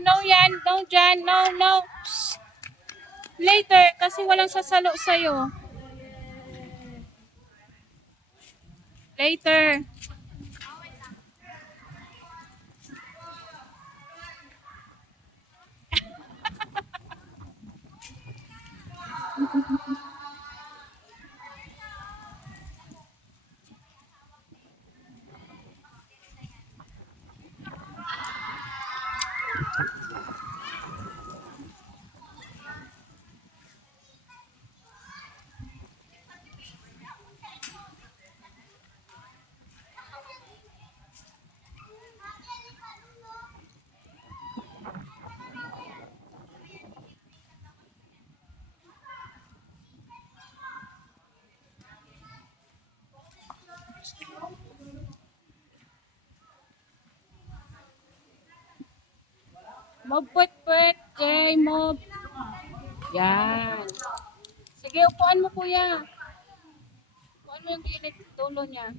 No yan, no dyan, no, no. Shh. Later, kasi walang sasalo sa'yo. Later. Move, pwet, Jay, move. Yan. Sige, upuan mo kuya. Upuan mo yung gilid, tulo niya.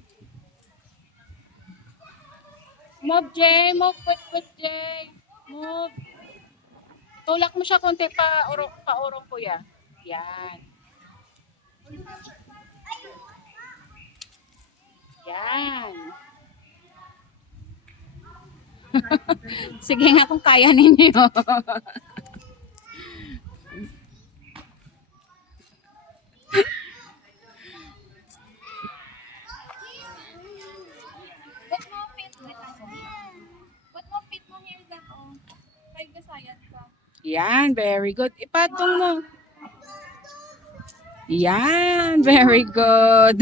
Move, Jay, move, pwet, Jay. Move. Tulak mo siya konti pa urong kuya. Yan. Yan. Sige nga kung kaya ninyo. Ba't mo fit mo? Ba't mo fit mo here that oh? Kay gasayan ka. Yan, very good. Ipatong mo. Yan, very good.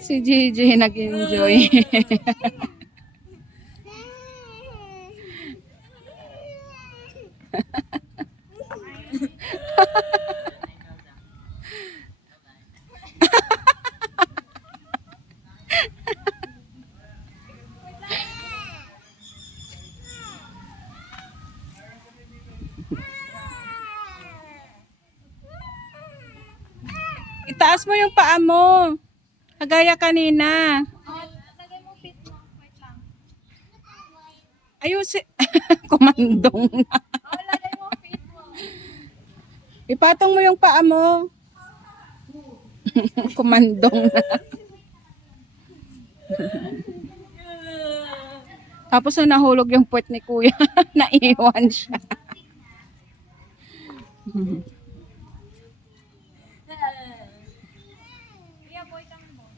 Si Gigi nag-enjoy. Itaas mo yung paa mo. Kagaya kanina. Lagay mo fit mo. Wait lang. Ayusin. Kumandong na. Oh, lagay mo fit mo. Ipatong mo yung paa mo. Kumandong na. Tapos na nahulog yung puwet ni kuya. Naiwan siya. Kuya, boy kami mo.